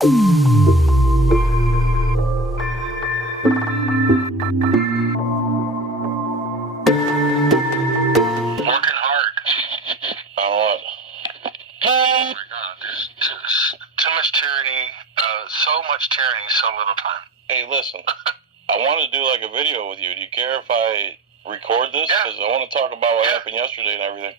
Working hard. On what? Oh my God, there's too much tyranny, so much tyranny, so little time. Hey, listen. I want to do like a video with you. Do you care if I record this? Yeah. Because I want to talk about what happened yesterday and everything.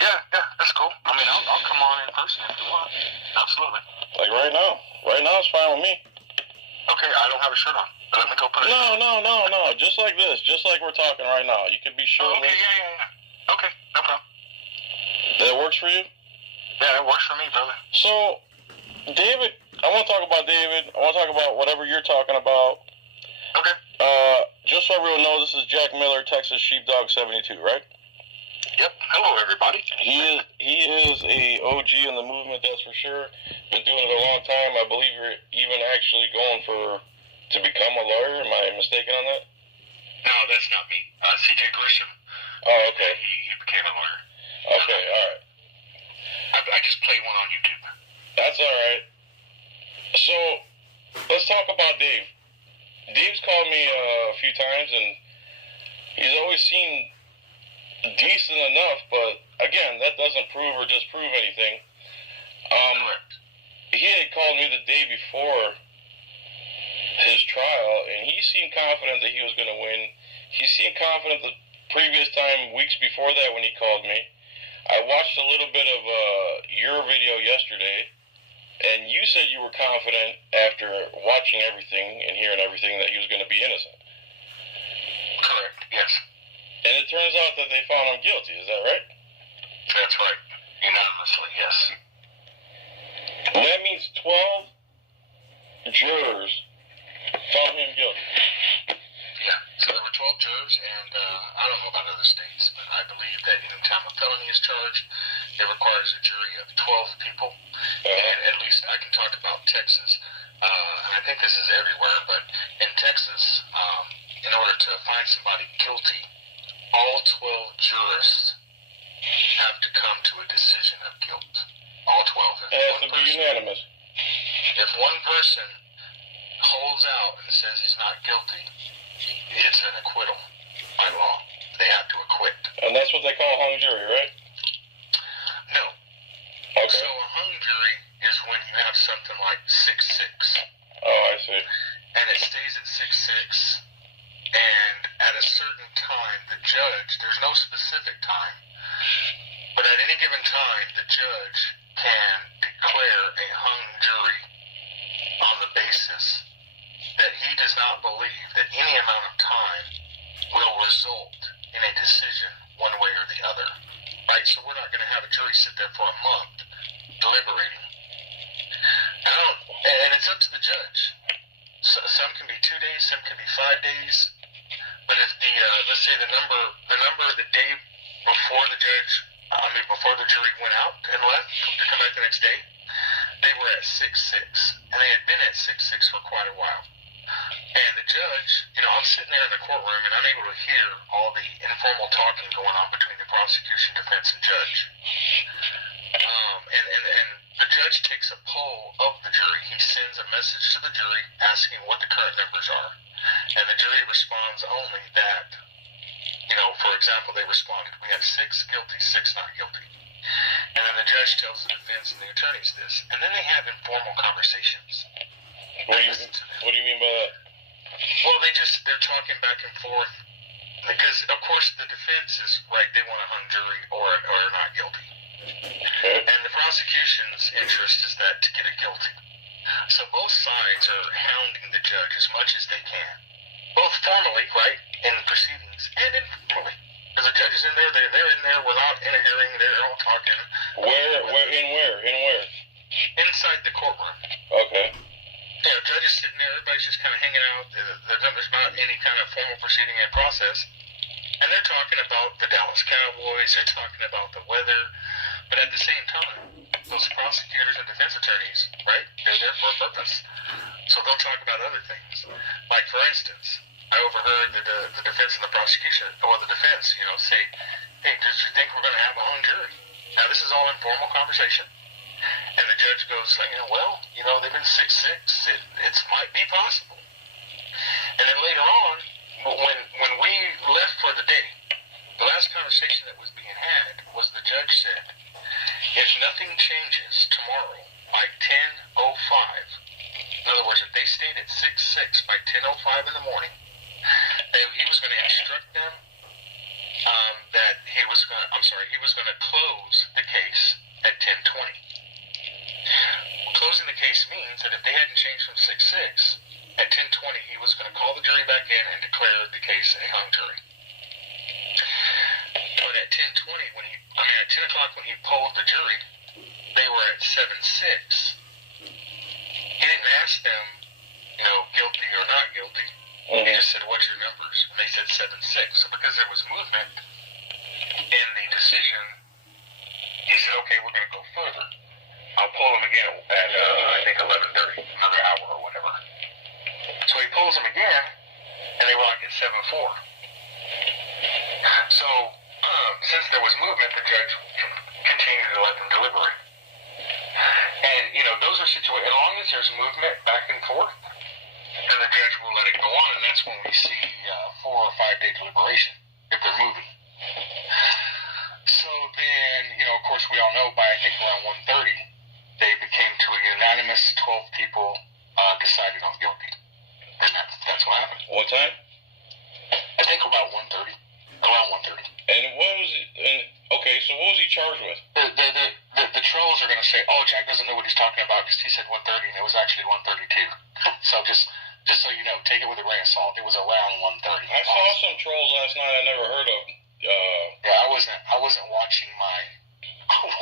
Yeah, that's cool. I mean, I'll come on in person if you want. Absolutely. Like right now. Right now it's fine with me. Okay, I don't have a shirt on. But let me go put it on. No. Just like this. Just like we're talking right now. You could be shirtless. Okay, yeah. Okay, no problem. That works for you? Yeah, it works for me, brother. So, David, I want to talk about David. I want to talk about whatever you're talking about. Okay. Just so everyone knows, this is Jack Miller, Texas Sheepdog 72, right? Yep. Hello, everybody. He is a OG in the movement, that's for sure. Been doing it a long time. I believe you're even actually going to become a lawyer. Am I mistaken on that? No, that's not me. C.J. Grisham. Oh, okay. He became a lawyer. Okay, all right. I just played one on YouTube. That's all right. So, let's talk about Dave. Dave's called me a few times, and he's always seemed decent enough, but again, that doesn't prove or disprove anything. Correct. He had called me the day before his trial, and he seemed confident that he was going to win. He seemed confident the previous time, weeks before that, when he called me. I watched a little bit of your video yesterday, and you said you were confident after watching everything and hearing everything that he was going to be innocent. Correct, yes. And it turns out that they found him guilty, is that right? That's right. Unanimously, yes. And that means 12 jurors found him guilty. Yeah, so there were 12 jurors, and I don't know about other states, but I believe that anytime a felony is charged, it requires a jury of 12 people. And at least I can talk about Texas. And I think this is everywhere, but in Texas, in order to find somebody guilty, all 12 jurists have to come to a decision of guilt. All 12. It has to be unanimous. If one person holds out and says he's not guilty, it's an acquittal by law. They have to acquit. And that's what they call hung jury, right? No. Okay. So a hung jury is when you have something like 6-6. Oh, I see. And it stays at 6-6. And at a certain time, the judge, there's no specific time, but at any given time, the judge can declare a hung jury on the basis that he does not believe that any amount of time will result in a decision one way or the other. Right? So we're not going to have a jury sit there for a month deliberating. And it's up to the judge. So some can be 2 days, some can be 5 days. But if the let's say the number the day before before the jury went out and left to come back the next day, they were at 6-6, and they had been at 6-6 for quite a while. And the judge, I'm sitting there in the courtroom, and I'm able to hear all the informal talking going on between the prosecution, defense, and judge. And the judge takes a poll of the jury. He sends a message to the jury asking what the current numbers are. And the jury responds only that, for example, they responded, we have 6 guilty, 6 not guilty. And then the judge tells the defense and the attorneys this. And then they have informal conversations. What do you mean by that? Well, they're talking back and forth. Because, of course, the defense is right. They want a hung jury or not guilty. Okay. And the prosecution's interest is that to get a guilty. So both sides are hounding the judge as much as they can. Both formally, right, in proceedings, and informally. Because the judge is in there, they're in there without in a hearing, they're all talking. Where? Inside the courtroom. Okay. Yeah, the judge is sitting there, everybody's just kind of hanging out. There's not any kind of formal proceeding and process. And they're talking about the Dallas Cowboys, they're talking about the weather. But at the same time, those prosecutors and defense attorneys, right, they're there for a purpose. So they'll talk about other things. Like, for instance, I overheard the defense and the prosecution, or the defense, say, hey, do you think we're going to have a hung jury? Now, this is all informal conversation. And the judge goes, well, they've been 6'6". It might be possible. And then later on, when we left for the day, the last conversation that was being had was the judge said, if nothing changes tomorrow by 10:05, in other words, if they stayed at 6'6" by 10:05 in the morning, he was going to instruct them that he was going to close the case at 10:20. Closing the case means that if they hadn't changed from 6'6", at 10:20 he was going to call the jury back in and declare the case a hung jury. But at 10:20, at 10 o'clock when he polled the jury, they were at 7-6. He didn't ask them, guilty or not guilty. Mm-hmm. He just said, what's your numbers? And they said 7-6. So because there was movement in the decision, he said, okay, we're going to go further. I'll poll them again at, I think, 11:30, another hour or whatever. So he polls them again, and they were like at 7-4. So, since there was movement, the judge continued to let them deliberate. And, those are situations, as long as there's movement back and forth, then the judge will let it go on, and that's when we see 4 or 5 day deliberation, if they're moving. So then, of course, we all know by, I think, around 1:30, they became to a unanimous 12 people decided on guilty. And that's what happened. What time? I think about 1:30. Around 1:30. And what was it? Okay, so what was he charged with? The trolls are going to say, oh, Jack doesn't know what he's talking about because he said 1:30 and it was actually 1:32. So just so you know, take it with a grain of salt. It was around 1:30. I saw some trolls last night I never heard of. Yeah, I wasn't watching my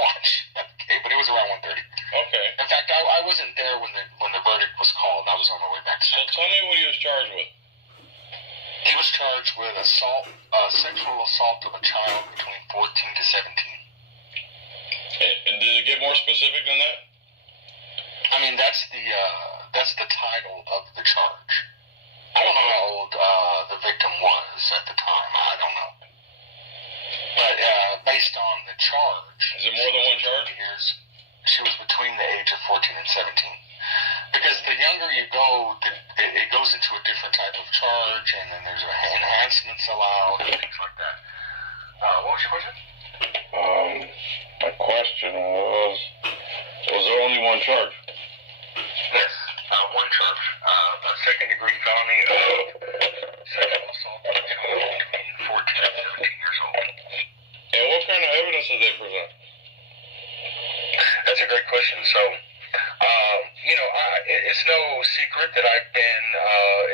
watch. Okay, but it was around 1:30. Okay. In fact, I wasn't there when the verdict was called. I was on my way back. So tell me what he was charged with. He was charged with sexual assault of a child between 14 to 17. And did it get more specific than that? I mean, that's the title of the charge. I don't know how old the victim was at the time. I don't know. But based on the charge, is it more than one charge? She was between the age of 14 and 17. Because the younger you go, it goes into a different type of charge, and then there's enhancements allowed and things like that. What was your question? My question was there only one charge? Yes, one charge. A second-degree felony of sexual assault of a child between 14 and 17 years old. And what kind of evidence did they present? That's a great question. So, it's no secret that I've been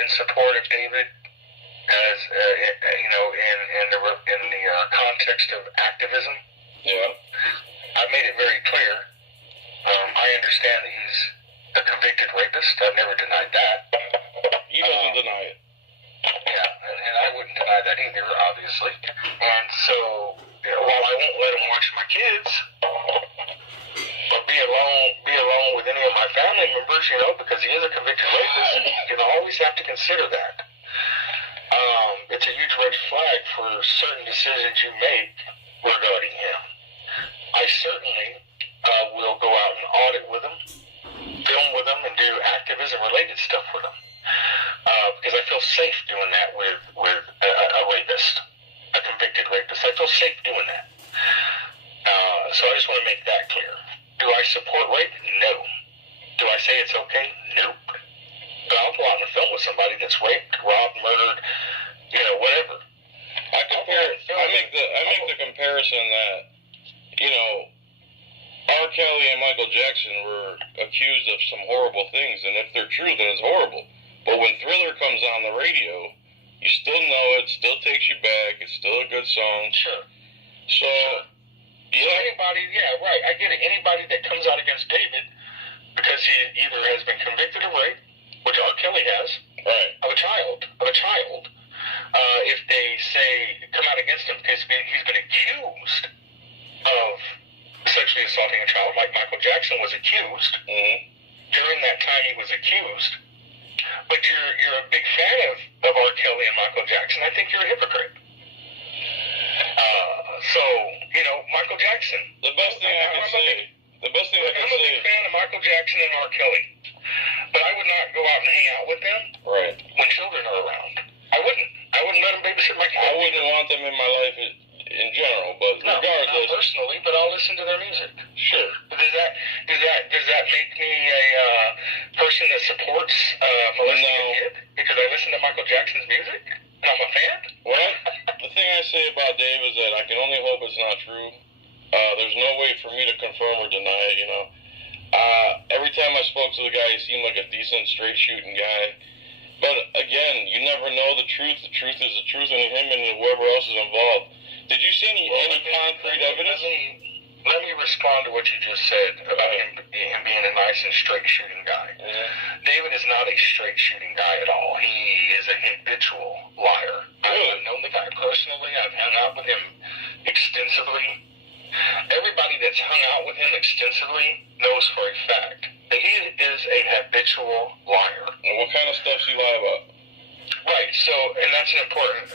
in support of David as in the context of activism. Yeah. I've made it very clear. I understand that he's a convicted rapist. I've never denied that. He doesn't deny it. Yeah, and I wouldn't deny that either, obviously. And so, while I won't let him watch my kids, or be alone with any of my family members, because he is a convicted rapist, you always have to consider that. It's a huge red flag for certain decisions you make regarding him. I certainly will go out and audit with him, film with him, and do activism-related stuff with him. Because I feel safe doing that with a rapist, a convicted rapist. I feel safe doing that. So I just want to make that clear. Do I support rape? No. Do I say it's okay? Nope. But I'll go out and film with somebody that's raped, robbed, murdered, whatever. I make the comparison that, R. Kelly and Michael Jackson were accused of some horrible things, and if they're true, then it's horrible. But when Thriller comes on the radio, you still know it, still takes you back, it's still a good song. Sure. So, anybody, yeah, right, I get it. Anybody that comes out against David because he either has been convicted of rape, which R. Kelly has, right, of a child, if they say, come out against him because he's been accused of sexually assaulting a child, like Michael Jackson was accused. Mm-hmm. During that time he was accused. But you're a big fan of R. Kelly and Michael Jackson. I think you're a hypocrite. So, Michael Jackson. The best thing I can The best thing I Look, can I'm a say. big fan of Michael Jackson and R. Kelly, but I would not go out and hang out with them Right. when children are around. I wouldn't. I wouldn't let them babysit my kids. I wouldn't want them in my life in general, but No, regardless. not personally, but I'll listen to their music. Sure. Does that make me a person that supports molesting a kid because I listen to Michael Jackson's music and I'm a fan? The thing I say about Dave is that I can only hope it's not true. There's no way for me to confirm or deny it, you know. Every time I spoke to the guy, he seemed like a decent, straight shooting guy. But again, you never know the truth. The truth is the truth, and him and whoever else is involved. Did you see any concrete evidence? Let me respond to what you just said about him being a nice and straight shooting guy. Mm-hmm. David is not a straight shooting guy at all. He is a habitual liar. Really? I've known the guy personally. I've hung out with him extensively. Everybody that's hung out with him extensively knows for a fact that he is a habitual liar. And what kind of stuff does he lie about? Right, so, and that's an important,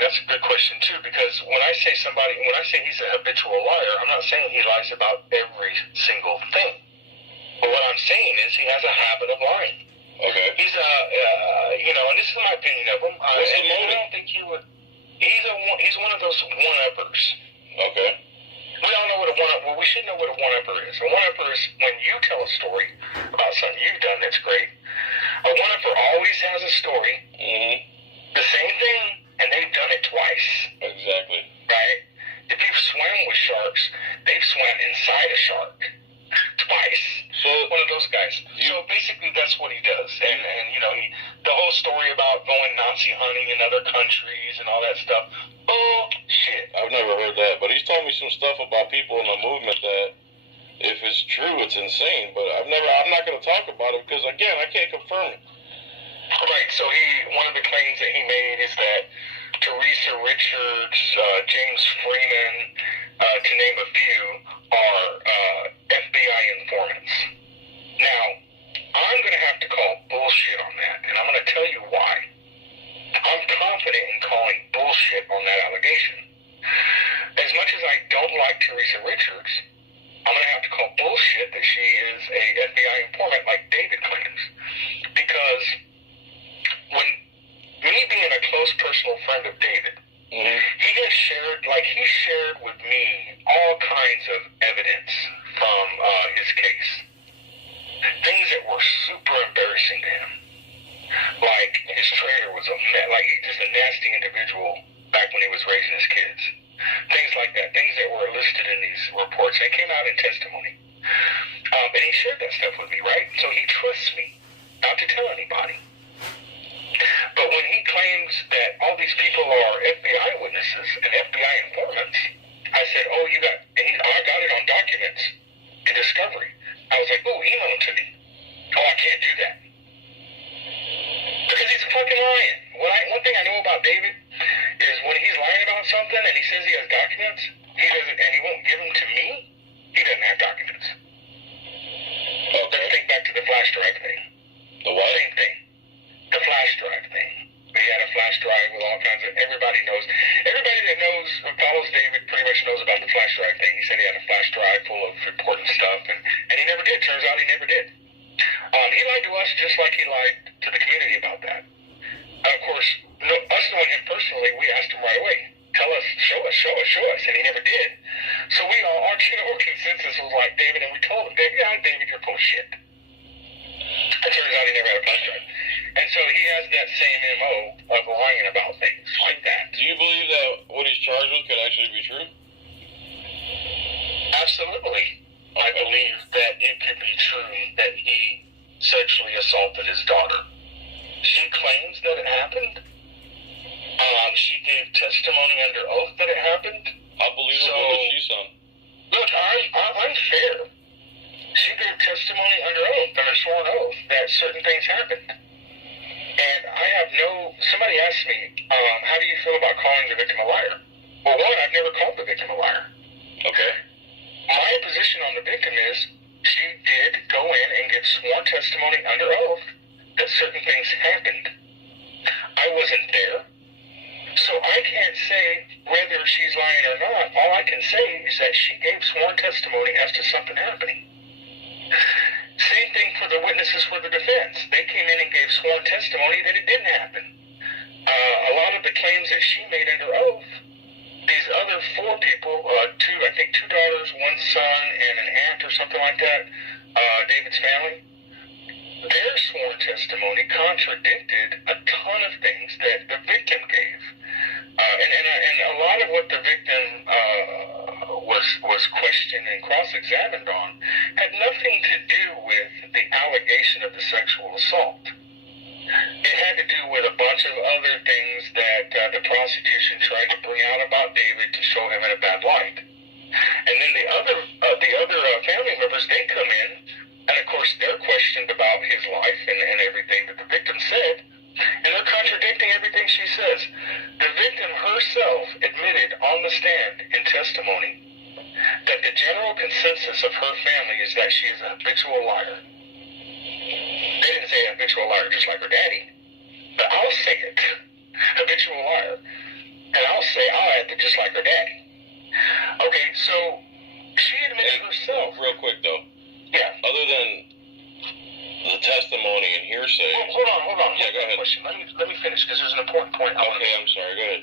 that's a good question too, because when I say he's a habitual liar, I'm not saying he lies about every single thing. But what I'm saying is he has a habit of lying. Okay. He's and this is my opinion of him. What's the motive? I don't think he would, he's one of those one-uppers. Okay. We all know we should know what a one-upper is. A one-upper is when you tell a story about something you've done that's great. A one-upper always has a story, Mm-hmm. the same thing, and they've done it twice. Exactly. Right? If you've swam with sharks, they've swam inside a shark twice. So One of those guys. So basically, that's what he does. And the whole story about going Nazi hunting in other countries and all that stuff. Bullshit. I've never heard that, but he's told me some stuff about people in the movement that, if it's true, it's insane. But I'm not going to talk about it because, again, I can't confirm it. Right. So one of the claims that he made is that Teresa Richards, James Freeman, to name a few, are FBI informants. Now, I'm going to have to call bullshit on that, and I'm going to tell you why. I'm confident in calling bullshit on that allegation. As much as I don't like Teresa Richards, I'm going to have to call bullshit that she is a FBI informant like David claims. Because when me being a close personal friend of David, Mm-hmm. he shared with me all kinds of evidence from his case. Things that were super embarrassing to him. Like his trailer was he's just a nasty individual back when he was raising his kids. Things like that. Things that were listed in these reports. They came out in testimony. And he shared that stuff with me, right? So he trusts me not to tell anybody. But when he claims that all these people are FBI witnesses and FBI informants, I said, I got it on documents in discovery. I was like, email them to me. I can't do that. Because he's fucking lying. One thing I know about David is when he's lying about something and he says he has documents, and he won't give them to me, he doesn't have documents. Okay. Let's think back to the flash drive thing. The what? Same thing. The flash drive thing. He had a flash drive with all kinds of, everybody that knows and follows David pretty much knows about the flash drive thing. He said he had a flash drive full of important stuff, and he never did. Turns out he never did. He lied to us just like he lied to the community about that. And of course, us knowing him personally, we asked him right away, tell us, show us, and he never did. So our general consensus was like, David, and we told him, David, you're full of shit. It turns out he never had a flash drive. And so he has that same MO of lying about things like that. Do you believe that what he's charged with could actually be true? Absolutely. I believe that it could be true that he sexually assaulted his daughter. She claims that it happened. She gave testimony under oath that it happened. How believable is she, son? Look, I'm fair. She gave testimony under oath, under sworn oath, that certain things happened. And somebody asked me, how do you feel about calling the victim a liar? Well, one, I've never called the victim a liar. Okay. My position on the victim is she did go in and give sworn testimony under oath that certain things happened. I wasn't there. So I can't say whether she's lying or not. All I can say is that she gave sworn testimony as to something happening. Same thing for the witnesses for the defense. They came in and gave sworn testimony that it didn't happen. A lot of the claims that she made under oath, these other four people, two daughters, one son, and an aunt or something like that, David's family, their sworn testimony contradicted a ton of things that the victim gave. And a lot of what the victim was questioned and cross-examined on had nothing to do with the allegation of the sexual assault. It had to do with a bunch of other things that the prosecution tried to bring out about David to show him in a bad light. And then the other family members, they come in, and of course they're questioned about his life and everything that the victim said, and they're contradicting everything she says. The victim herself admitted on the stand in testimony that the general consensus of her family is that she is a habitual liar. They didn't say habitual liar just like her daddy, but I'll say it. Habitual liar. And I'll say I'll add it just like her daddy. Okay, so she admitted herself. Real quick though. Yeah. Other than the testimony and hearsay. Hold on. Yeah, go ahead. Question. Let me finish because there's an important point. Okay, I'm sorry. Go ahead.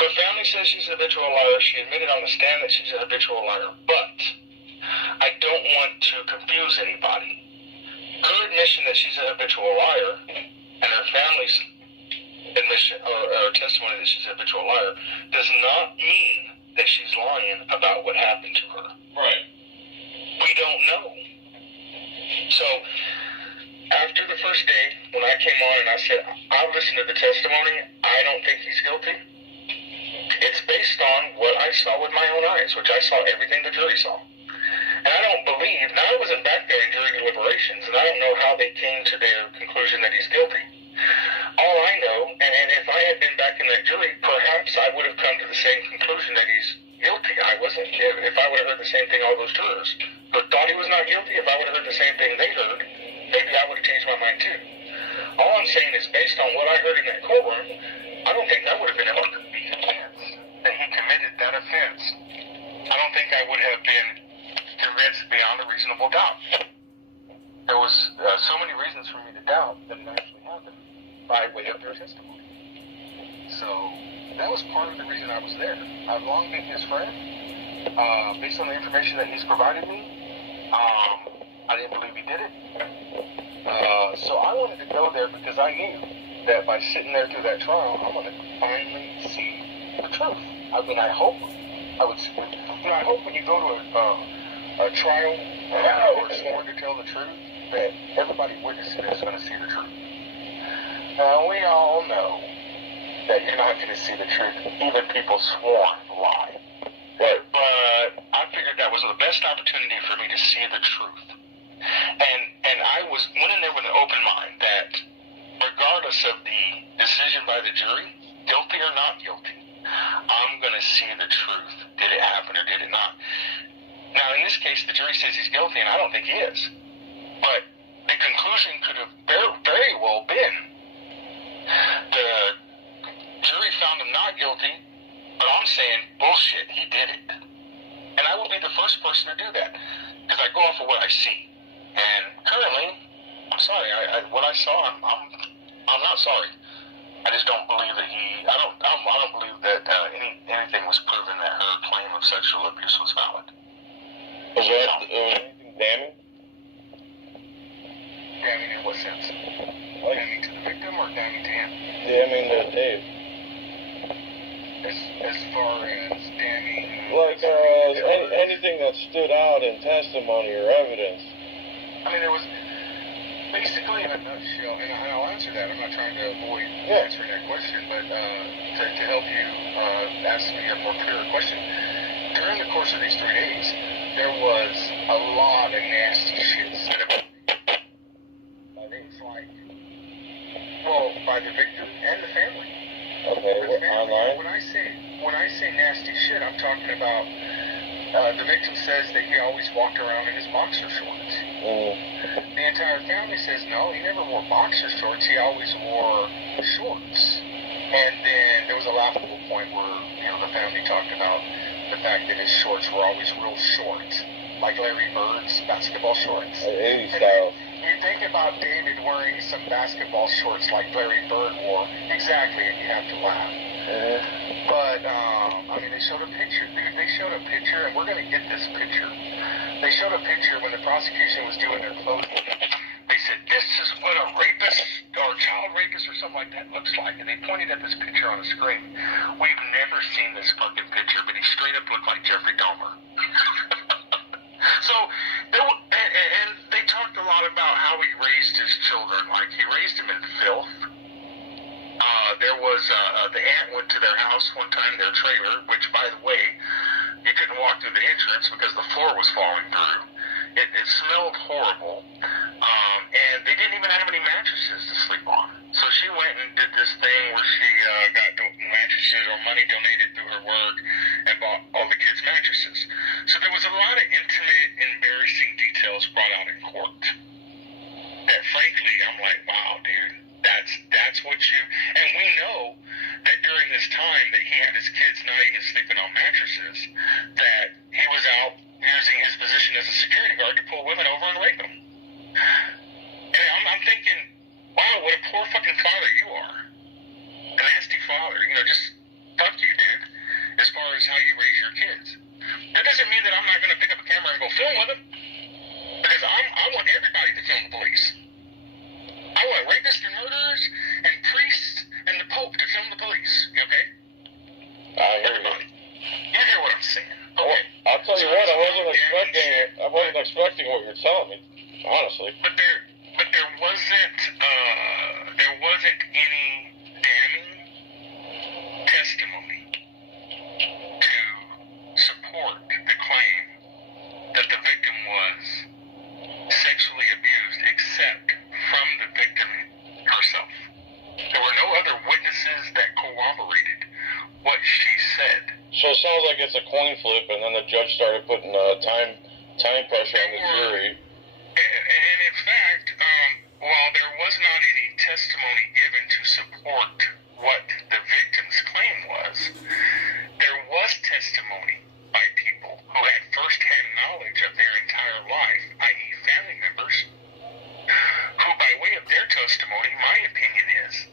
Her family says she's a habitual liar. She admitted on the stand that she's a habitual liar. But I don't want to confuse anybody. Her admission that she's a habitual liar and her family's admission or testimony that she's a habitual liar does not mean that she's lying about what happened to her. Right. We don't know. So after the first day, when I came on and I said, I've listened to the testimony, I don't think he's guilty. It's based on what I saw with my own eyes, which I saw everything the jury saw. And I don't believe, now I wasn't back there in jury deliberations, and I don't know how they came to their conclusion that he's guilty. All I know, and if I had been back in that jury, perhaps I would have come to the same conclusion that he's guilty. I wasn't, if I would have heard the same thing all those jurors thought he was not guilty, if I would have heard the same thing they heard, maybe I would have changed my mind too. All I'm saying is based on what I heard in that courtroom, I don't think I would have been able to be convinced that he committed that offense. I don't think I would have been convinced beyond a reasonable doubt. There was so many reasons for me to doubt that it actually happened by way of their testimony. So that was part of the reason I was there. I've long been his friend. Based on the information that he's provided me, I didn't believe he did it. So I wanted to go there because I knew that by sitting there through that trial, I'm going to finally see the truth. I mean, I hope I hope when you go to a trial or sworn to tell the truth, that everybody witnessing it is going to see the truth. Now, we all know that you're not going to see the truth. Even people sworn lie. Right. But I figured that was the best opportunity for me to see the truth. And I went in there with an open mind that regardless of the decision by the jury, guilty or not guilty, I'm going to see the truth. Did it happen or did it not? Now, in this case, the jury says he's guilty, and I don't think he is. But the conclusion could have very well been the jury found him not guilty, but I'm saying, bullshit, he did it. And I will be the first person to do that, because I go off of what I see. And currently, I'm sorry, what I saw, I'm not sorry. I just don't believe that I don't believe that anything was proven that her claim of sexual abuse was valid. Was there anything damning? Damning in what sense? Damning to the victim or damning to him? Damning to Dave. As far as damning... Like, anything that stood out in testimony or evidence. I mean, there was... Basically, in a nutshell, and I'll answer that. I'm not trying to avoid answering that question, but to help you ask me a more clear question, during the course of these 3 days, there was a lot of nasty shit said about me. Things like, well, by the victim and the family. Okay, online? When I say nasty shit, I'm talking about the victim says that he always walked around in his boxer shorts. The entire family says no, he never wore boxer shorts, he always wore shorts. And then there was a laughable point where, the family talked about the fact that his shorts were always real short, like Larry Bird's basketball shorts. 80s style. You think about David wearing some basketball shorts like Larry Bird wore, exactly, and you have to laugh. But, they showed a picture, dude, and we're going to get this picture. They showed a picture when the prosecution was doing their closing. They said, this is what a rapist or child rapist or something like that looks like. And they pointed at this picture on the screen. We've never seen this fucking picture, but he straight up looked like Jeffrey Dahmer. So, and they talked a lot about how he raised his children. Like, he raised them in filth. There was, the aunt went to their house one time, their trailer, which, by the way, you couldn't walk through the entrance because the floor was falling through. It smelled horrible, and they didn't even have any mattresses to sleep on. So she went and did this thing where she got mattresses or money donated through her work and bought all the kids' mattresses. So there was a lot of intimate, embarrassing details brought out in court that, frankly, I'm like, wow, dude, that's what you... And we know that during this time that he had his kids not even sleeping on mattresses, that he was out using his position as a security guard to pull women over and rape them. And I'm thinking, wow, what a poor fucking father you are. A nasty father. Just fuck you, dude, as far as how you raise your kids. That doesn't mean that I'm not going to pick up a camera and go film with them. Because I want everybody to film the police. I want rapists and murderers and priests and the Pope to film the police. You okay? Everybody. You hear what I'm saying? Okay. I'll tell you what, I wasn't expecting what you're telling me, honestly. But there wasn't any damning testimony to support the claim that the victim was sexually abused except from the victim herself. There were no other witnesses that corroborated what she said. So it sounds like it's a coin flip, and then the judge started putting time pressure on the jury. And in fact, while there was not any testimony given to support what the victim's claim was, there was testimony by people who had first-hand knowledge of their entire life, i.e. family members, who, by way of their testimony, my opinion is,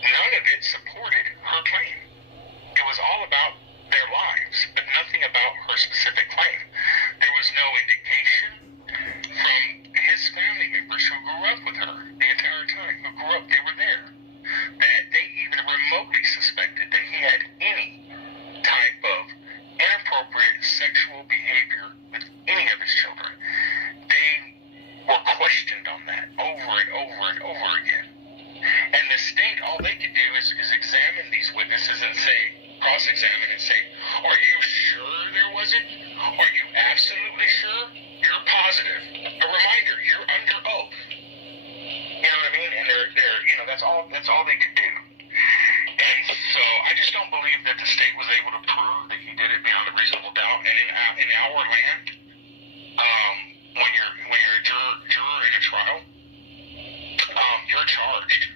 none of it supported her claim. It was all about their lives, but nothing about her specific claim. There was no indication from his family members who grew up with her the entire time, they were there, that they even remotely suspected that he had any type of inappropriate sexual behavior with any of his children. They were questioned on that over and over and over again. And the state, all they could do is examine these witnesses and say, cross-examine and say, are you sure there wasn't? Are you absolutely sure? You're positive. A reminder, you're under oath. You know what I mean? And they're that's all they could do. And so I just don't believe that the state was able to prove that he did it beyond a reasonable doubt. And in our land, when you're a juror in a trial, you're charged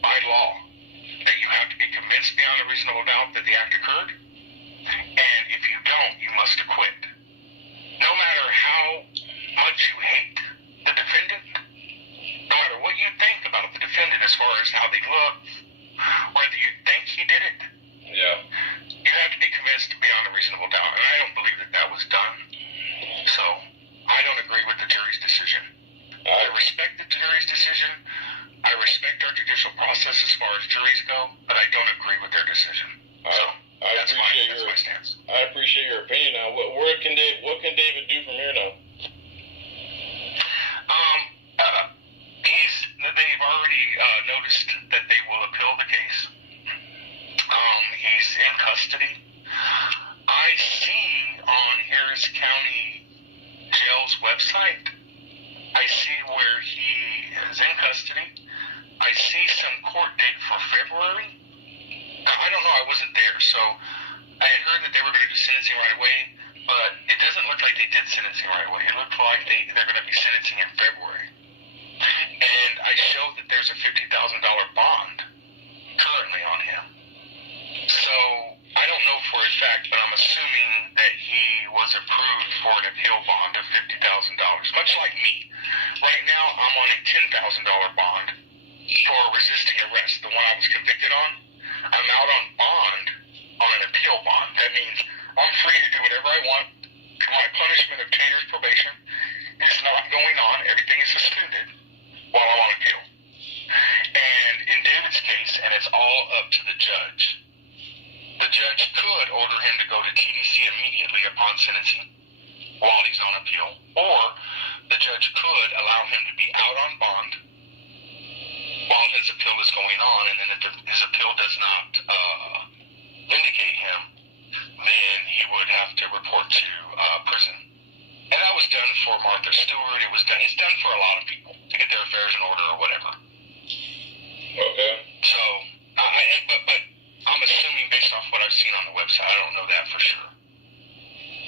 by law that you have to be convinced beyond a reasonable doubt that the act occurred, and if you don't, you must acquit. No matter how much you hate the defendant, no matter what you think about the defendant as far as how they look, whether you think he did it, you have to be convinced beyond a reasonable doubt, and I don't believe that was done. So, I don't agree with the jury's decision. I respect the jury's decision. I respect our judicial process as far as juries go, but I don't agree with their decision. So that's my stance. I appreciate your opinion. Now, what can David do from here now? They've already noticed that they will appeal the case. He's in custody. I see on Harris County Jail's website, I see where he is in custody. I see some court date for February. Now, I don't know, I wasn't there, so I had heard that they were going to do sentencing right away, but it doesn't look like they did sentencing right away. It looked like they're going to be sentencing in February. And I showed that there's a $50,000 bond currently on him. So I don't know for a fact, but I'm assuming that he was approved for an appeal bond of $50,000, much like me. Right now, I'm on a $10,000 bond for resisting arrest, the one I was convicted on. I'm out on bond on an appeal bond. That means I'm free to do whatever I want. My punishment of 2 years probation is not going on. Everything is suspended while I'm on appeal. And in David's case, and it's all up to the judge, the judge could order him to go to TDC immediately upon sentencing while he's on appeal, or the judge could allow him to be out on bond while his appeal is going on, and then if his appeal does not vindicate him, then he would have to report to prison. And that was done for Martha Stewart. It's done for a lot of people to get their affairs in order or whatever. Okay. So, but I'm assuming based off what I've seen on the website, I don't know that for sure.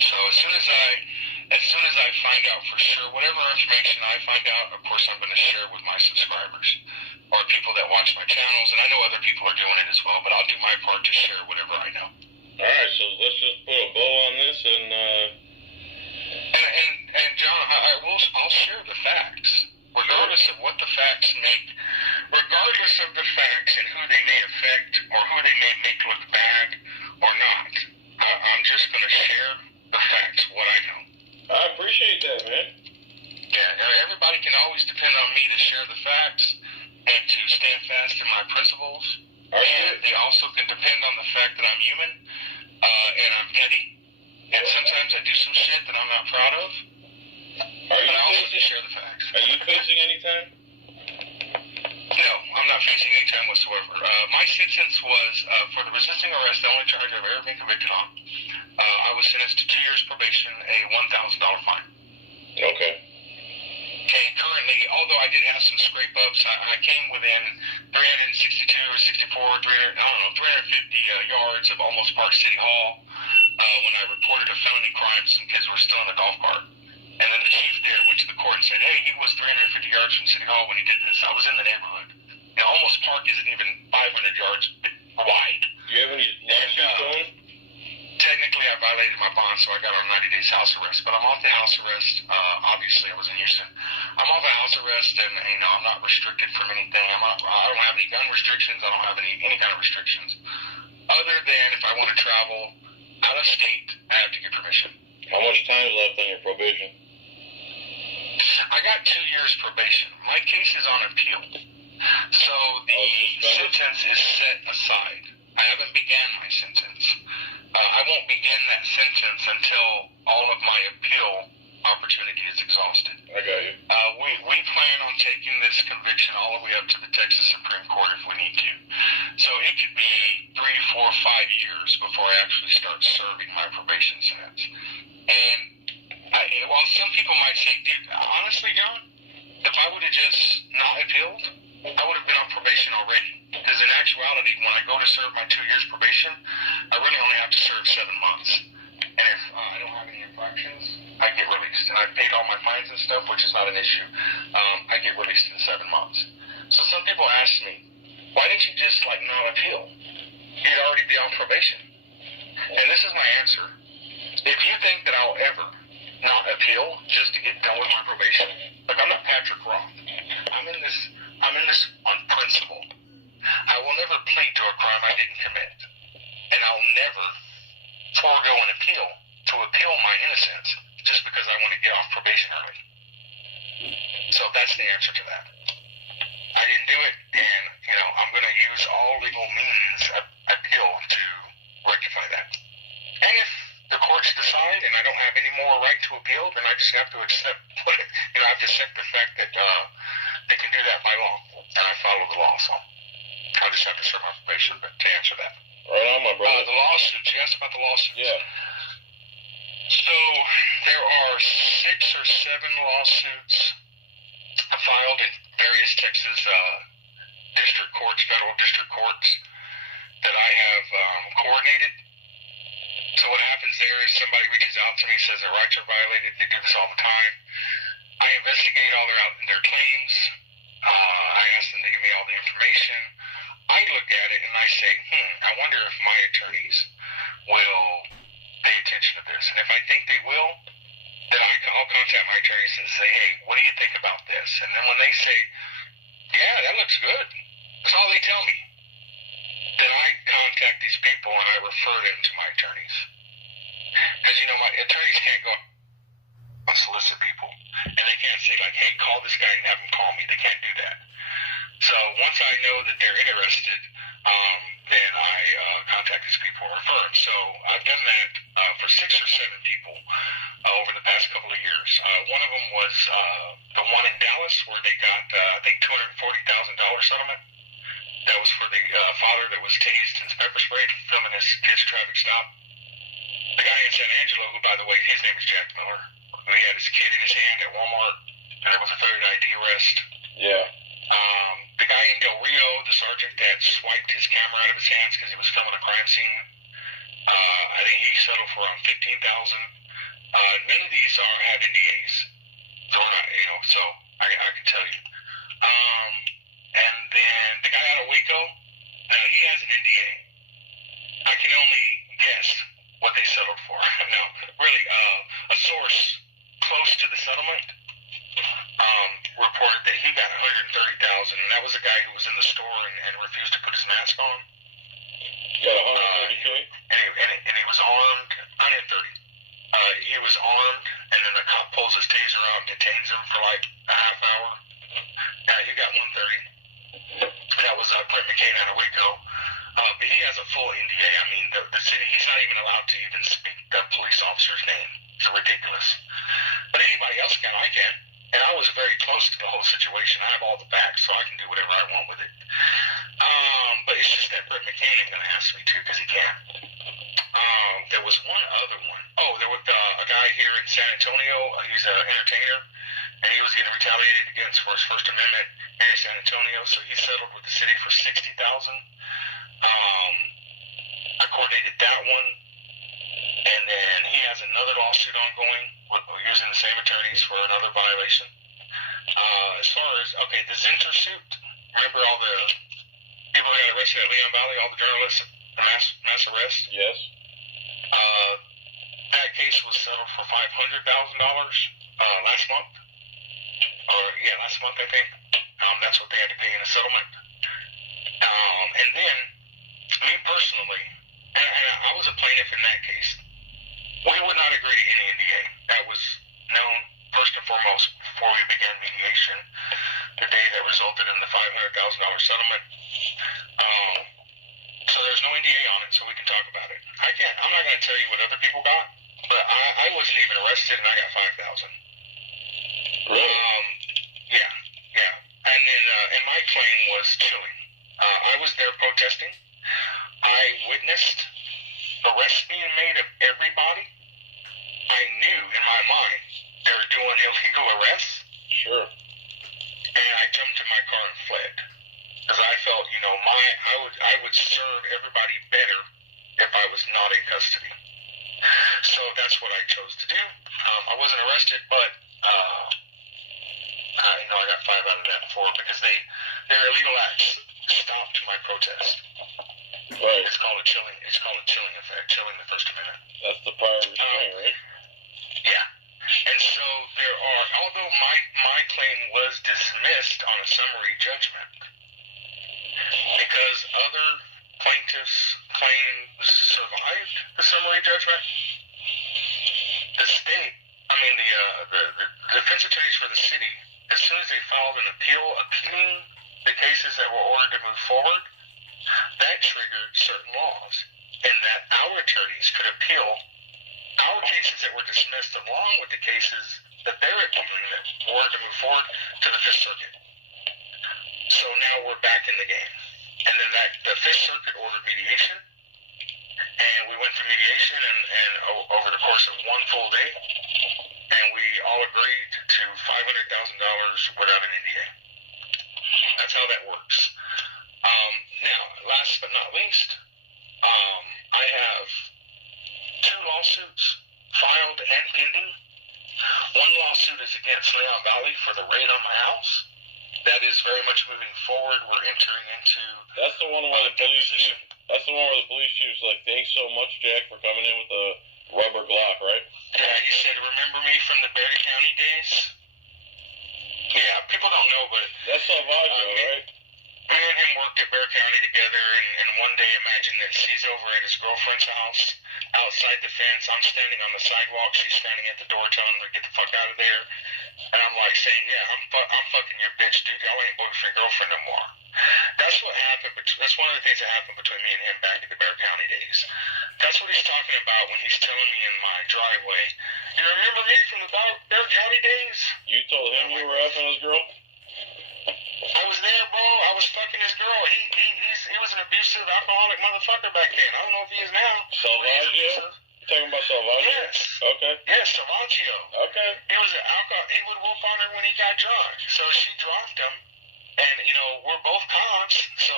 So as soon as I find out for sure, whatever information I find out, of course I'm going to share with my subscribers or people that watch my channels, and I know other people are doing it as well, but I'll do my part to share whatever I know. All right, so let's just put a bow on this and John, I'll share the facts, regardless of what the facts make, regardless of the facts and who they may affect or who they may make look bad or not. I'm just going to share the facts, what I know. I appreciate that, man. Yeah, everybody can always depend on me to share the facts and to stand fast in my principles. And they also can depend on the fact that I'm human and I'm petty. And sometimes I do some shit that I'm not proud of. But I also do share the facts. Are you facing any time? No, I'm not facing any time whatsoever. My sentence was for the resisting arrest, the only charge I've ever been convicted on. I was sentenced to 2 years probation, a $1,000 fine. Okay. And currently, although I did have some scrape-ups, I came within 362 or 64, 350 yards of Almost Park City Hall when I reported a felony crime. Some kids were still in the golf cart. And then the chief there went to the court and said, hey, he was 350 yards from City Hall when he did this. I was in the neighborhood. Now, Almost Park isn't even 500 yards wide. Do you have any lawsuits going? Technically, I violated my bond, so I got on 90 days house arrest. But I'm off the house arrest. Obviously, I was in Houston. I'm off the house arrest, and I'm not restricted from anything. I don't have any gun restrictions. I don't have any kind of restrictions. Other than if I want to travel out of state, I have to get permission. How much time is left on your probation? I got 2 years probation. My case is on appeal. So the sentence is set aside. I haven't began my sentence. I won't begin that sentence until all of my appeal opportunity is exhausted. I got you. We plan on taking this conviction all the way up to the Texas Supreme Court if we need to. So it could be 3, 4, 5 years before I actually start serving my probation sentence. And while some people might say, dude, honestly, John, if I would have just not appealed, I would have been on probation already. Because in actuality, when I go to serve my 2 years probation, I really only have to serve 7 months. And if I don't have any infractions, I get released. And I've paid all my fines and stuff, which is not an issue. I get released in 7 months. So some people ask me, why didn't you just, not appeal? You'd already be on probation. And this is my answer. If you think that I'll ever not appeal just to get done with my probation, I'm not Patrick Roth. I'm in this on principle. I will never plead to a crime I didn't commit. And I'll never forego an appeal to appeal my innocence just because I want to get off probation early. So that's the answer to that. I didn't do it, and, I'm going to use all legal means of appeal to rectify that. And if the courts decide and I don't have any more right to appeal, then I just have to accept I have to accept the fact that they can do that by law, and I follow the law, so I'll just have to serve my probation to answer that. Right on, my brother. The lawsuits, you asked about the lawsuits. Yeah. So there are 6 or 7 lawsuits filed in various Texas district courts, federal district courts, that I have coordinated. So what happens there is somebody reaches out to me, says their rights are violated. They do this all the time. I investigate all their claims. I ask them to give me all the information. I look at it and I say, I wonder if my attorneys will pay attention to this. And if I think they will, then I'll contact my attorneys and say, hey, what do you think about this? And then when they say, yeah, that looks good, that's all they tell me. Then I contact these people and I refer them to my attorneys. Because, my attorneys can't go and solicit people. And they can't say, like, hey, call this guy and have him call me. They can't do that. So once I know that they're interested, then I contact these people or refer them. So I've done that for 6 or 7 people over the past couple of years. One of them was the one in Dallas where they got, I think, $240,000 settlement. That was for the father that was tased and pepper sprayed filming his kid's traffic stop. The guy in San Angelo, who, by the way, his name is Jack Miller, he had his kid in his hand at Walmart, and it was a third ID arrest. Yeah. The guy in Del Rio, the sergeant that swiped his camera out of his hands because he was filming a crime scene, I think he settled for around $15,000. None of these have NDAs. So we're not, so I can tell you. And then the guy out of Waco, now he has an NDA. I can only guess what they settled for. No, really, a source close to the settlement reported that he got $130,000, and that was a guy who was in the store and refused to put his mask on. Got $130K? And he was armed. 130. He was armed, and then the cop pulls his taser out and detains him for like a half hour. He got 130. That was Brent McCain out of Waco. But he has a full NDA. I mean, the city, he's not even allowed to even speak the police officer's name. It's ridiculous. But anybody else can, I can. And I was very close to the whole situation. I have all the facts, so I can do whatever I want with it. But it's just that Brett McCain ain't going to ask me to because he can't. There was one other one. Oh, there was a guy here in San Antonio. He's an entertainer, and he was getting retaliated against for his First Amendment here in San Antonio, so he settled with the city for $60,000. I coordinated that one. And then he has another lawsuit ongoing using the same attorneys for another violation. As far as, the Zinter suit, remember all the people that got arrested at Leon Valley, all the journalists, the mass arrest? Yes. That case was settled for $500,000 last month. Last month, I think. That's what they had to pay in a settlement. And then, me personally, and I was a plaintiff in that case, we would not agree to any NDA. That was known first and foremost before we began mediation, the day that resulted in the $500,000 settlement. So there's no NDA on it, so we can talk about it. I'm not going to tell you what other people got, but I wasn't even arrested, and I got $5,000. Really? Yeah. And then, and my claim was chilling. I was there protesting. I witnessed arrests being made of everybody. I knew in my mind they were doing illegal arrests. Sure. And I jumped in my car and fled. Because I felt, I would serve everybody better if I was not in custody. So that's what I chose to do. I wasn't arrested, but I got 5 out of that 4 because their illegal acts stopped my protest. Right. It's called a chilling effect, chilling the First Amendment. That's the power of restraint, right? Yeah. And so there are, although my claim was dismissed on a summary judgment, because other plaintiffs' claims survived the summary judgment, the state, the defense attorneys for the city, as soon as they filed an appealing the cases that were ordered to move forward, that triggered certain laws, and that our attorneys could appeal our cases that were dismissed along with the cases that they're appealing that were to move forward to the Fifth Circuit. So now we're back in the game. And then the Fifth Circuit ordered mediation, and we went through mediation and over the course of one full day, and we all agreed to $500,000 without an NDA. That's how that works. Now, last but not least, I have 2 lawsuits filed and pending. One lawsuit is against Leon Valley for the raid on my house. that is very much moving forward. We're entering into. That's the one where the police chief. That's the one where the police chief's like, "Thanks so much, Jack, for coming in with the rubber Glock," right? Yeah, he said, "Remember me from the Berry County days?" Yeah, people don't know, but That's Salvaggio, right? me and him worked at Bear County together, and one day, imagine this, he's over at his girlfriend's house, outside the fence, I'm standing on the sidewalk, she's standing at the door telling her to get the fuck out of there, and I'm like saying, yeah, I'm fucking your bitch, dude, y'all ain't boyfriend, girlfriend no more. That's what happened, that's one of the things that happened between me and him back in the Bear County days. That's what he's talking about when he's telling me in my driveway, you remember me from the Bear County days? You told him you were effing his girl? I was there, bro. I was fucking his girl. He was an abusive, alcoholic motherfucker back then. I don't know if he is now. Salvaggio? You talking about Salvaggio? Yes. Okay. Yes, Salvaggio. Okay. He was an alcoholic. He would whoop on her when he got drunk. So she dropped him. And, we're both cops. So,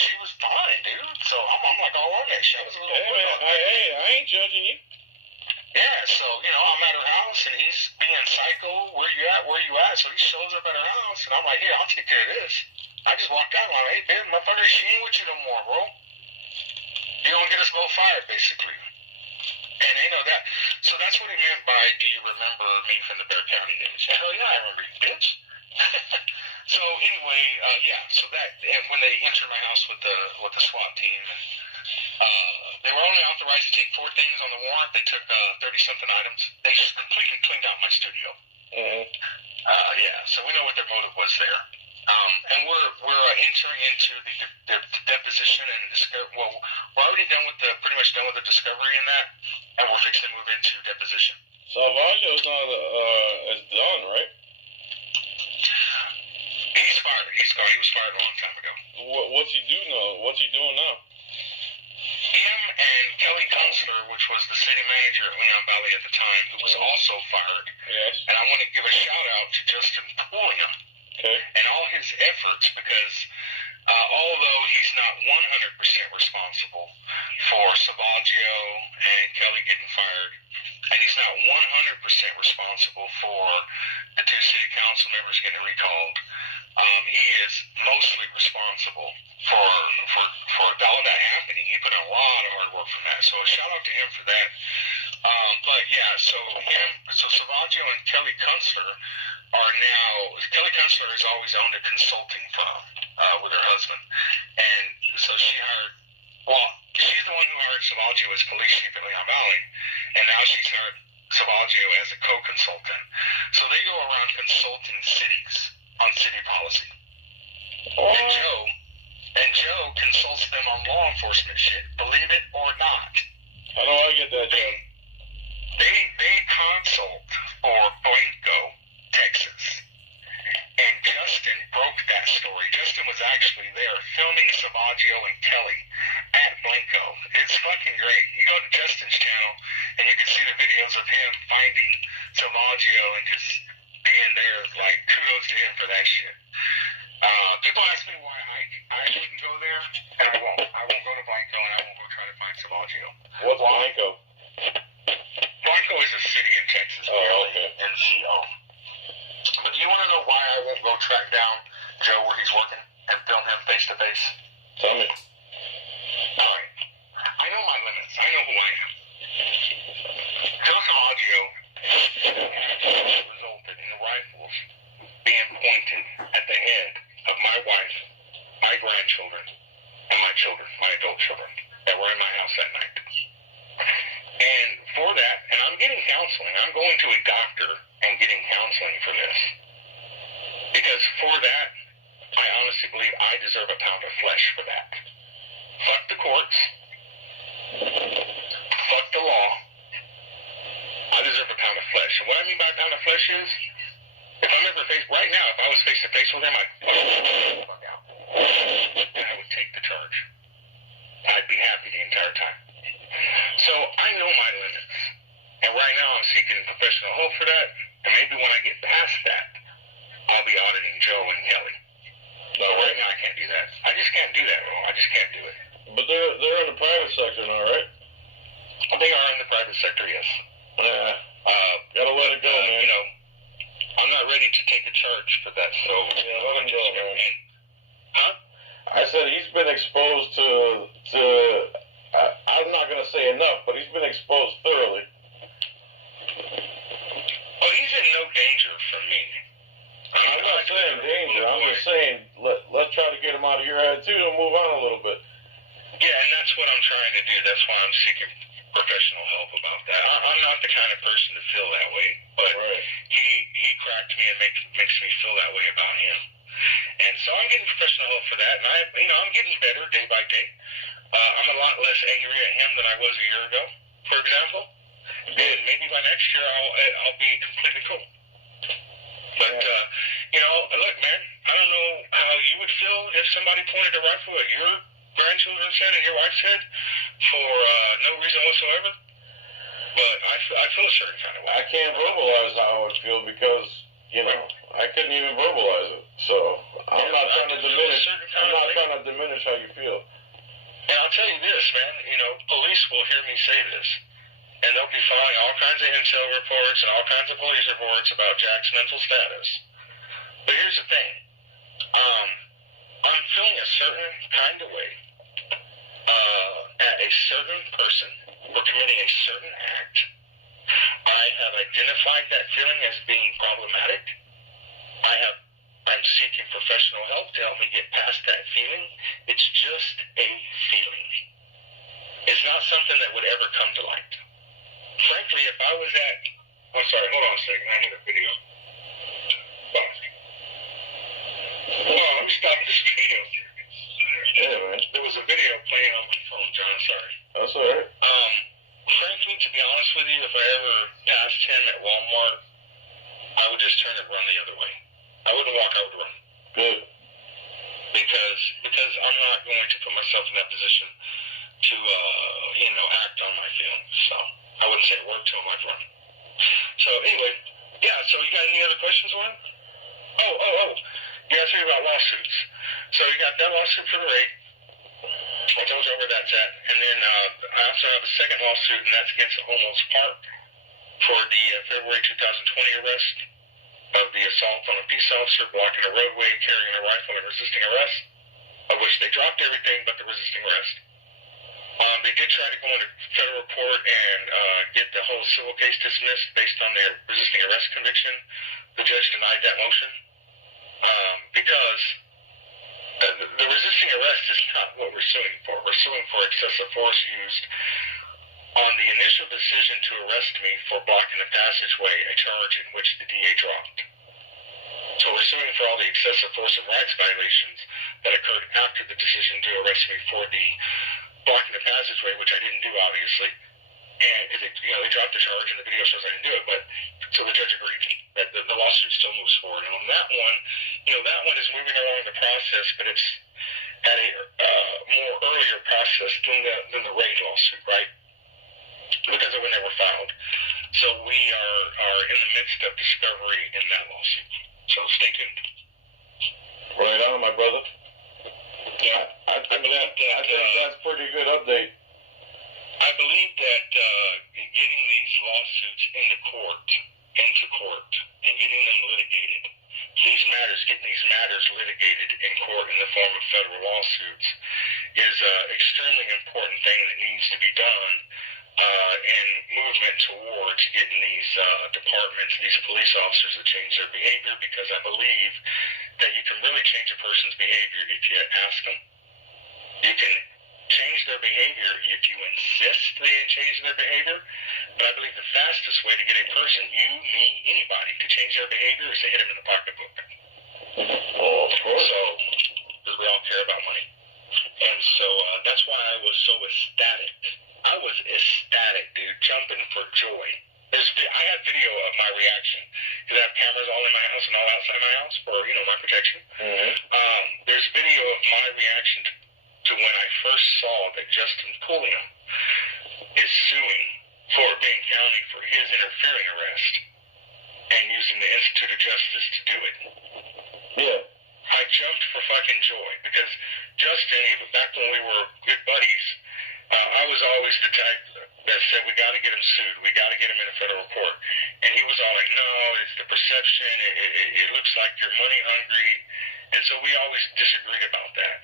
she was fine, dude. So I'm like all on that shit. I was a little I ain't judging you. Yeah, so, I'm at her house, and he's being psycho. Where you at? So he shows up at her house, and I'm like, here, I'll take care of this. I just walked out, like, hey, babe, motherfucker, she ain't with you no more, bro. You don't get us both fired, basically. And that. So that's what he meant by, do you remember me from the Bear County days? Hell yeah, I remember you, bitch. So anyway, so that, and when they entered my house with the SWAT team, they were only authorized to take 4 things on the warrant. They took 30-something items. They just completely cleaned out my studio. Mm-hmm. So we know what their motive was there. And we're entering into the deposition and discovery. Well, we're already pretty much done with the discovery in that, and we're fixing to move into deposition. Salvaggio's not is done, right? He's fired. He's gone. He was fired a long time ago. What's he doing now? What's he doing now? Him and Kelly Kunstler, which was the city manager at Leon Valley at the time, who was also fired. Yes. And I want to give a shout out to Justin Pulliam. Okay. And all his efforts, because although he's not 100% responsible for Salvaggio and Kelly getting fired, and he's not 100% responsible for the 2 city council members getting recalled, he is mostly responsible for all that happening. He put in a lot of hard work from that. So a shout out to him for that. So Salvaggio and Kelly Kunstler are now. Kelly Kunstler has always owned a consulting firm with her husband, and so she hired. Well, she's the one who hired Salvaggio as police chief at Leon Valley, and now she's hired Salvaggio as a co-consultant. So they go around consulting cities on city policy. And Joe consults them on law enforcement shit. Believe it or not. How do I get that job? They consult for Blanco, Texas. And Justin broke that story. Justin was actually there filming Salvaggio and Kelly at Blanco. It's fucking great. You go to Justin's channel and you can see the videos of him finding Salvaggio and just being there. Like, kudos to him for that shit. People ask me why I wouldn't go there, and I won't. I won't go to Blanco, and I won't go try to find Salvaggio. What's Blanco? Blanco is a city in Texas. Oh, okay. NCO. But do you want to know why I won't go track down Joe where he's working and film him face to face? Tell me. All right. I know my limits. I know who I am. Joe Salvaggio resulted in the rifles being pointed at the head of my wife, my grandchildren, and my children, my adult children, that were in my house that night. And for that, and I'm getting counseling. I'm going to a doctor and getting counseling for this. Because for that, I honestly believe I deserve a pound of flesh for that. Fuck the courts. Fuck the law. I deserve a pound of flesh. And what I mean by a pound of flesh is, if I'm ever right now, if I was face to face with him, I'd fuck out. And I would take the charge. I'd be happy the entire time. So I know my limits. And right now I'm seeking professional help for that. And maybe when I get past that, I'll be auditing Joe and Kelly. But right now I can't do that. I just can't do that, bro. I just can't do it. But they're in the private sector now, right? They are in the private sector, yes. Yeah. Gotta let it go, man. I'm not ready to take a charge for that, so Yeah, let him go, man. Huh? I said he's been exposed to I'm not gonna say enough, but he's been exposed thoroughly. Oh, he's in no danger from me. I'm not saying danger. I'm just saying let's try to get him out of your head too and move on a little bit. Yeah, and that's what I'm trying to do. That's why I'm seeking professional help about that. I'm not the kind of person to feel that way, but Right. he cracked me and makes me feel that way about him. And so I'm getting professional help for that, and I'm getting better day by day. I'm a lot less angry at him than I was a year ago, for example. And maybe by next year I'll be completely cool. But look, man, I don't know how you would feel if somebody pointed a rifle at your grandchildren's head and your wife's head for no reason whatsoever. But I feel a certain kind of way. I can't verbalize how I would feel because I couldn't even verbalize it. So I'm not trying to diminish. I'm not trying to diminish how you feel. And I'll tell you this, man. Police will hear me say this, and they'll be filing all kinds of intel reports and all kinds of police reports about Jack's mental status. But here's the thing. I'm feeling a certain kind of way at a certain person for committing a certain act. I have identified that feeling as being problematic. I'm seeking professional help to help me get past that feeling. It's just a feeling. It's not something that would ever come to light. Frankly, if I was I'm sorry, hold on a second, I need a video. Well, let me stop this video. Yeah, man. There was a video playing on my phone, John, sorry. That's all right. Frankly, to be honest with you, if I ever passed him at Walmart, I would just turn and run the other way. I wouldn't walk, I would run. Good. Because I'm not going to put myself in that position to, act on my feelings. So I wouldn't say a word to him, I'd run. So anyway, yeah, so you got any other questions on it? Oh. You guys hear about lawsuits. So you got that lawsuit for the raid. I told you where that's at. And then I also have a second lawsuit, and that's against the Homos Park for the February 2020 arrest of the assault on a peace officer, blocking a roadway, carrying a rifle, and resisting arrest, of which they dropped everything but the resisting arrest. They did try to go into federal court and get the whole civil case dismissed based on their resisting arrest conviction. The judge denied that motion because the resisting arrest is not what we're suing for. We're suing for excessive force used on the initial decision to arrest me for blocking the passageway, a charge in which the DA dropped. So we're suing for all the excessive force and rights violations that occurred after the decision to arrest me for the blocking the passageway, which I didn't do, obviously. And they dropped the charge, and the video shows I didn't do it. But so the judge agreed that the lawsuit still moves forward. And on that one, that one is moving along the process, but it's at a more earlier process than the raid lawsuit, right? Because it was never filed. So we are in the midst of discovery in that lawsuit. So stay tuned. Right on, my brother. Yeah, I think that's a pretty good update. I believe that getting these lawsuits into court, and getting them litigated, getting these matters litigated in court in the form of federal lawsuits is an extremely important thing that needs to be done in movement towards getting these departments, these police officers to change their behavior, because I believe that you can really change a person's behavior if you ask them. You can change their behavior if you insist they change their behavior. But I believe the fastest way to get a person, you, me, anybody, to change their behavior is to hit them in the pocketbook. Oh, of course. So, because we all care about money. And so that's why I was so ecstatic. I was ecstatic, dude, jumping for joy. I have video of my reaction, because I have cameras all in my house and all outside my house for, my protection. Mm-hmm. There's video of my reaction to when I first saw that Justin Pulliam is suing Fort Bend County for his interfering arrest and using the Institute of Justice to do it. Yeah. I jumped for fucking joy, because Justin, even back when we were good buddies, I was always the type that said we got to get him sued. We got to get him in a federal court. And he was all like, no, it's the perception. It looks like you're money hungry. And so we always disagreed about that.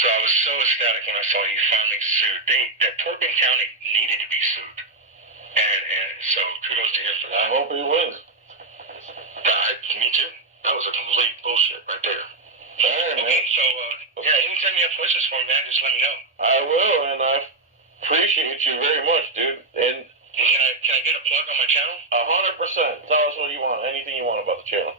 So I was so ecstatic when I saw he finally sued. That Port Bend County needed to be sued. And so kudos to him for that. I hope he wins. Me too. That was a complete bullshit right there. All right, man. Okay, so, yeah, anytime you have questions for me, man, just let me know. I will, and I appreciate you very much, dude. And can I get a plug on my channel? 100%. Tell us what you want, anything you want about the channel.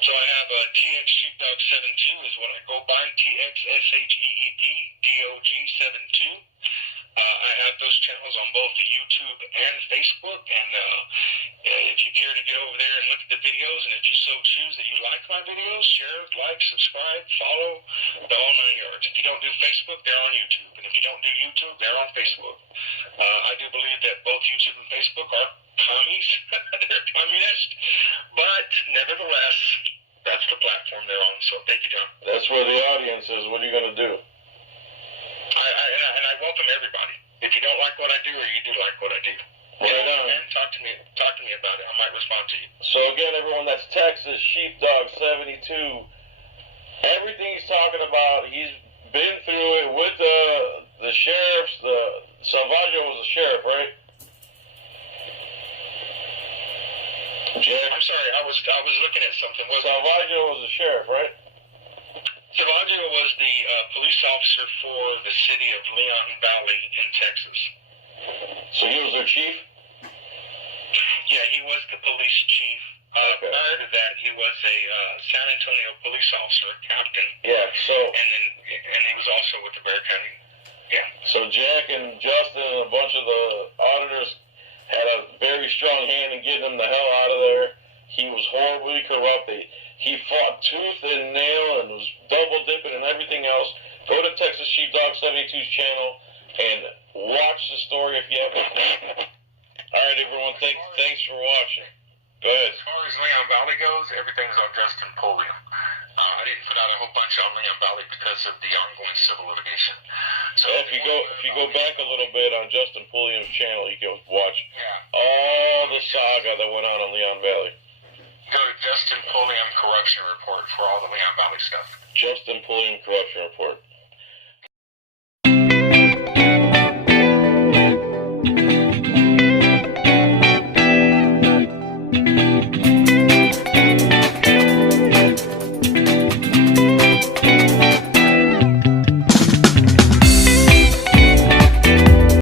So I have TX Sheepdog 72 is what I go by. TXSheepdog 72. I have those channels on both YouTube and Facebook, and if you care to get over there and look at the videos, and if you so choose that you like my videos, share, like, subscribe, follow, the whole 9 yards. If you don't do Facebook, they're on YouTube, and if you don't do YouTube, they're on Facebook. I do believe that both YouTube and Facebook are commies. They're communist, but nevertheless, that's the platform they're on, so thank you, John. That's where the audience is. What are you going to do? And I welcome everybody. If you don't like what I do, or you do like what I do, Right on. man, talk to me about it. I might respond to you. So again, everyone, that's Texas Sheepdog 72. Everything he's talking about, he's been through it with the sheriffs. The Salvaggio was a sheriff, right? Jack? I'm sorry, I was looking at something. Salvaggio was a sheriff, right? Salvaggio was the police officer for the city of Leon Valley in Texas. So he was their chief? Yeah, he was the police chief. Okay. Prior to that, he was a San Antonio police officer, captain. Yeah, so... And he was also with the Bexar County. Yeah. So Jack and Justin and a bunch of the auditors had a very strong hand in getting him the hell out of there. He was horribly corrupted. He fought tooth and nail and was double dipping and everything else. Go to Texas Sheepdog 72's channel and watch the story if you haven't. All right, everyone. Thanks for watching. Go ahead. As far as Leon Valley goes, everything's on Justin Pulliam. I didn't put out a whole bunch on Leon Valley because of the ongoing civil litigation. So if you go back a little bit on Justin Pulliam's channel, you can watch all the saga that went on in Leon Valley. Go to Justin Pulliam Corruption Report for all the Leon Valley stuff. Justin Pulliam Corruption Report.